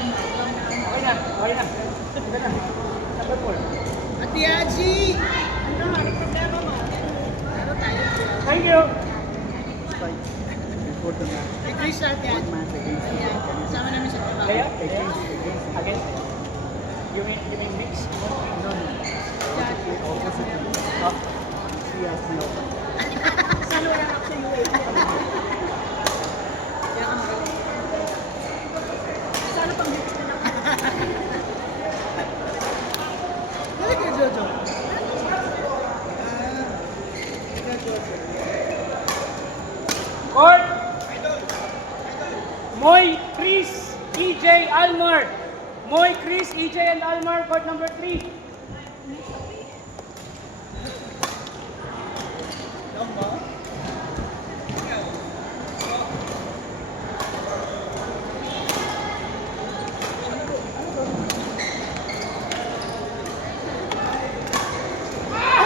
Okay na. Okay na. Okay na. Number 4. Ate Aji! Ano? Ano problema mo? Ano tayo? Thank you. May Chris sa Ate Aji. Sama namin sa trabaho. Kaya? Against? You mean mix? No. Oh. She asked me also. Saan wala ako sa UAE? Kaya ka magaling. Saan pang dito na ako? Balik ka, Jojo. Ika, Jojo. Court! Moy, Chris, EJ, Almar. Moy, Chris, EJ, and Almar, court number 3. Long mo?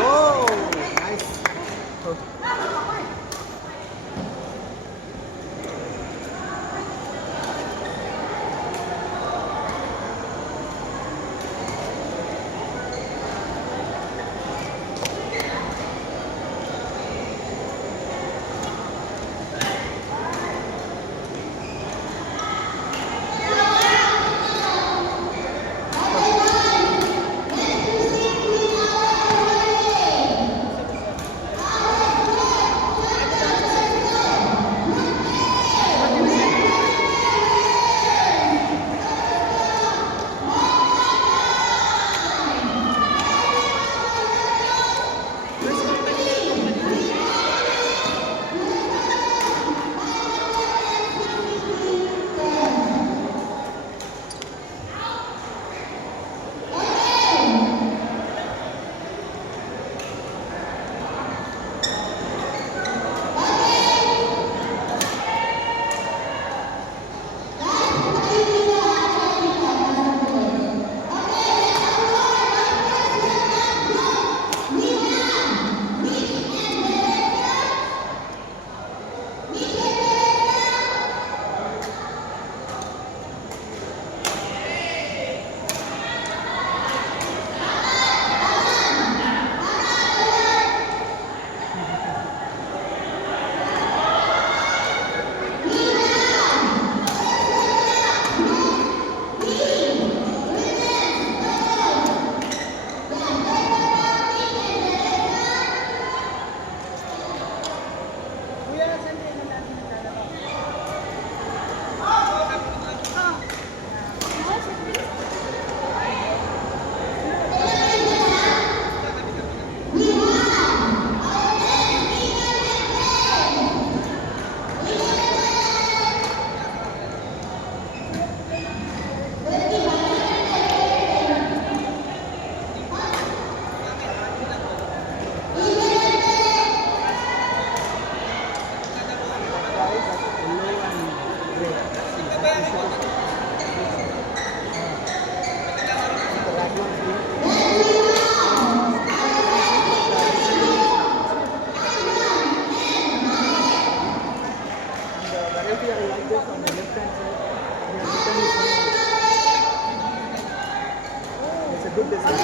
Oh, nice. Kuya, saan kayo natin naglalaro? It's a good design.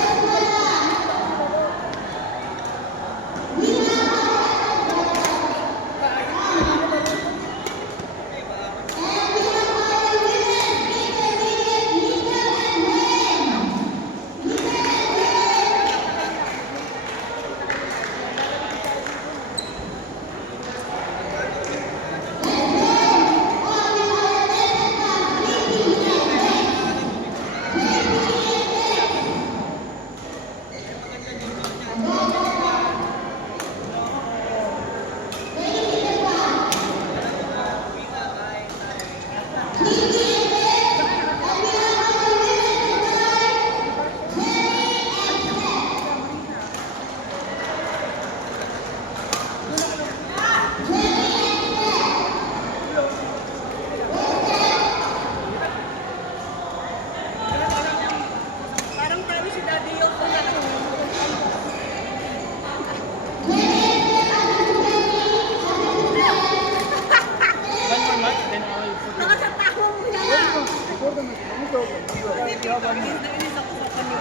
kalaban mo. Inis ako sa kanyo.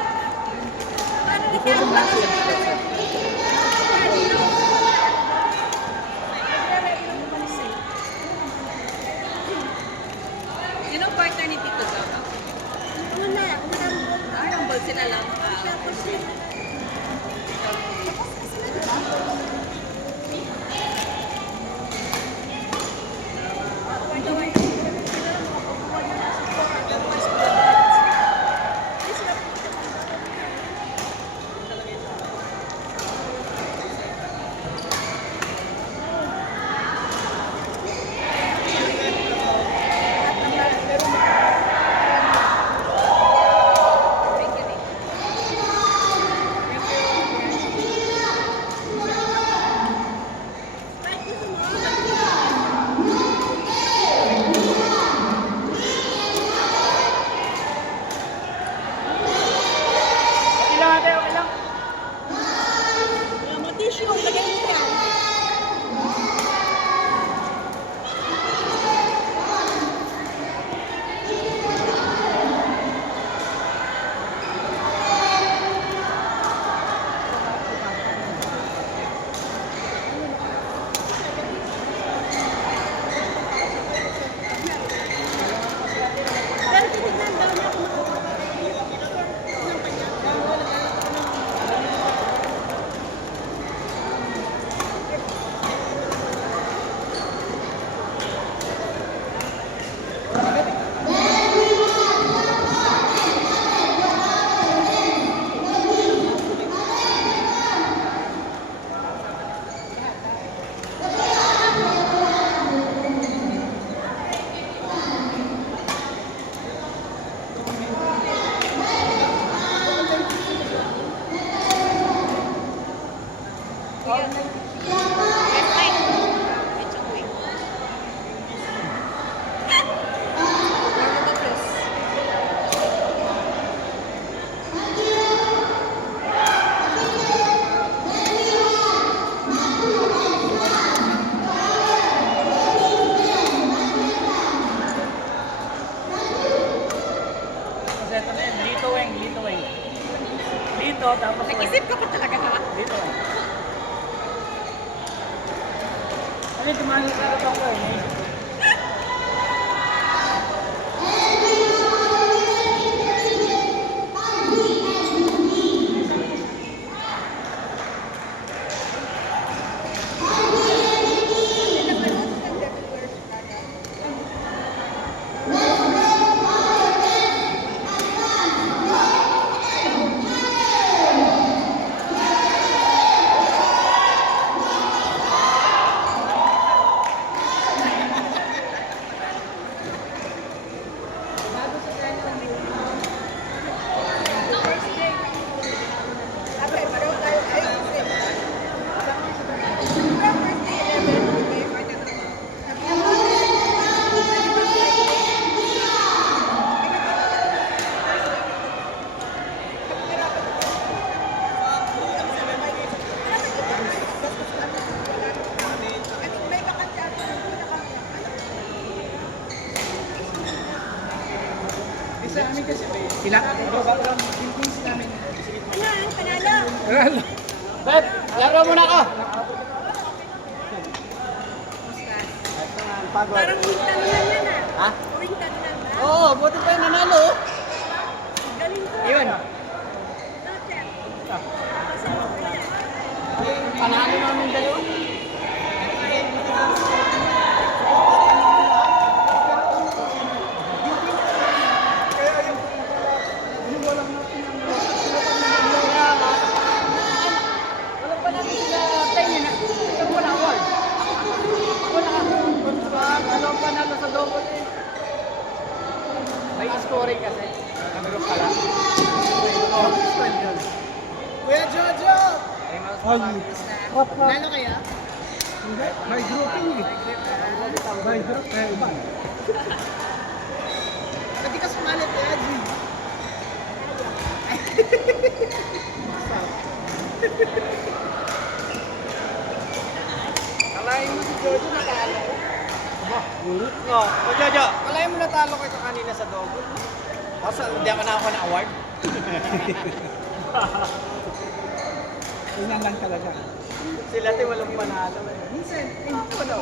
Ano ni Before the match, Sino partner ni Tito Gaga? Ay, ang ball sila lang. Okay lang ate, okay lang. Tissue, lagyan mo yan. Pero titignan daw niya kung Kasi ito na yun, Lito Weng, Lito Weng. Lito, tapos Weng. nag-isip ka pa talaga ha? Lito Weng. Ano yung tumangin ka ito ko eh. Sa amin kasi sila. Yung namin. Panalo! Bet, laro muna ako. Pagod. Parang uwing talunan yan ah. Ha? Uwing talunan ba? Oo, buti pa yung nanalo. Galing ko. Iwan. Noted. Panalo namin dalawa. Wala pa namin sila tayo na. Ito wala award. Wala ako. Ano panalo sa double eh. May scoring kasi. Nag-group pala. Kuya Jojo! Nalo kaya? Hindi. May grouping eh. May group kaya iba. Pati ka sumalit eh, Adri. Kalahin mo si Jojo natalo. Aba, ulit nga. O Jojo, kalahin mo natalo kayo kanina sa double. Kaso hindi ako nakakuha ng award. Yun lang talaga. Sila tayo walang panalo. Minsan, Ano?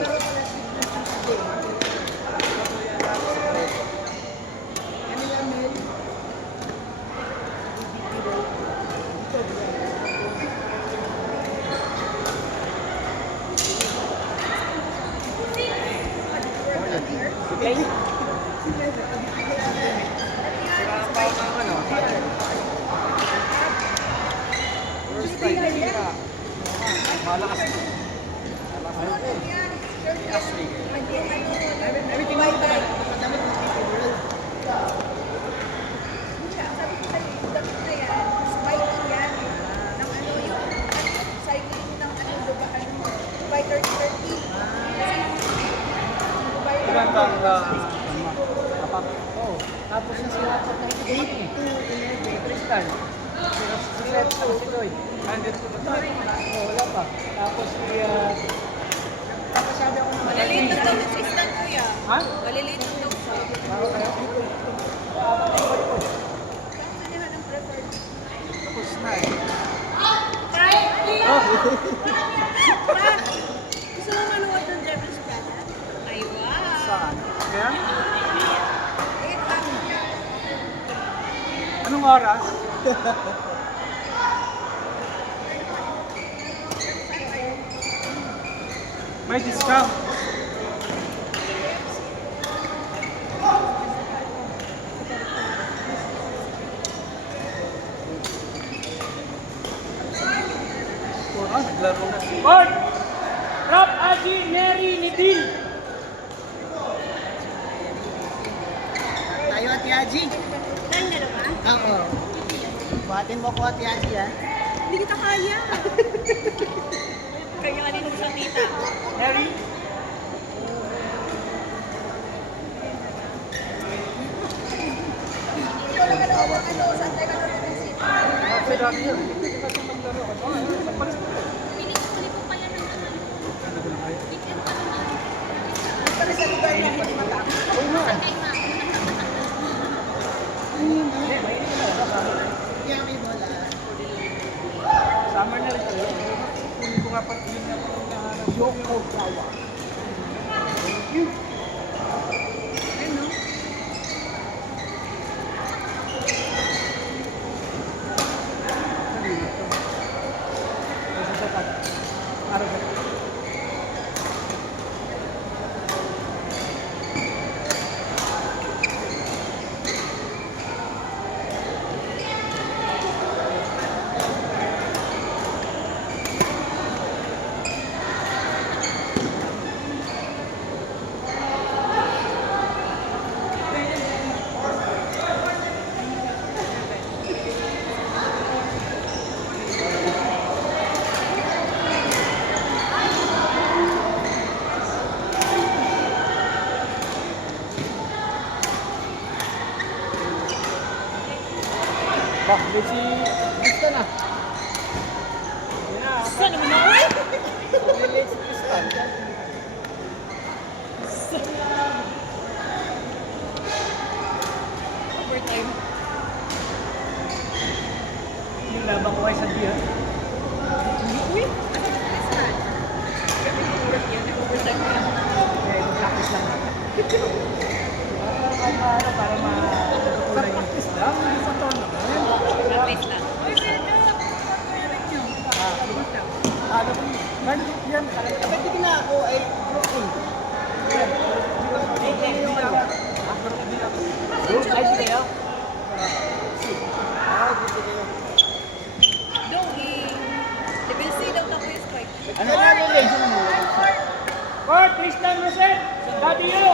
kanila Mel. Okay? Sira pa ako ng ano. First time. Sira. Malakas. Ashley. Everything like that. Dapat mag-world. Sabi ko sa'yo, yung damit na yan, spiking yan. Ng ano yung cycling ng ano, diba, ano, by 30-30. Magandang Oh, tapos yung sila pa ng 8 to 11. Tristan. Si Seth, si Lloyd. Oh, wala pa. Tapos si... Nakasabi ako ng Maliliit lang daw yung Tristan, kuya. Ha? Maliliit lang daw siya. Baro kayo? Kanihan ng preferred. Tapos na eh. Gusto mo manuwag ng Devil's Planet? Ay, wow! Saan? Kaya? Eh, kami niya. Anong oras? May discount. Naglaro na si... Board! Rob Aji Neri Nidil. Tayo, Ate Aji. Kain na naman? Oo. Buhatin mo ko, Ate Aji, ha? Hindi kita kaya. Kaya kanino sa tita. Neri. Ikaw lang ano, ano, saan tayo ka naman ng city? Kasi dati yun. Hindi kasi maglaro. Pinipuli ko pa yan ng ano. Weekend pa naman. Para sa lugar na hindi matakot. Oo nga. Kay ma. Hindi, mainit ka talaga. Kaya may bola. Summer na rin tayo. Kunin ko nga pa yun na pang nahanap. Yoko Kawa. Ano? Bah, may si Tristan ah. Saan naman ako? Lilate si Tristan. Overtime. Yung laban ko ay sa diyan. Uy! Saan? Overtime na lang. Eh, practice lang natin. Para practice lang, hindi sa tournament. Practice lang. Ano po, nandito yan. Kapag hindi na ako ay broken. Group ay kayo? Dong, Level C daw na kuya Spike. Ano na relation mo? Court, Tristan Roset, W.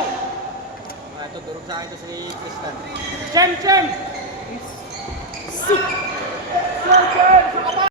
Ito, durog sa akin ito si Tristan. Chen Chen. Chen Chen.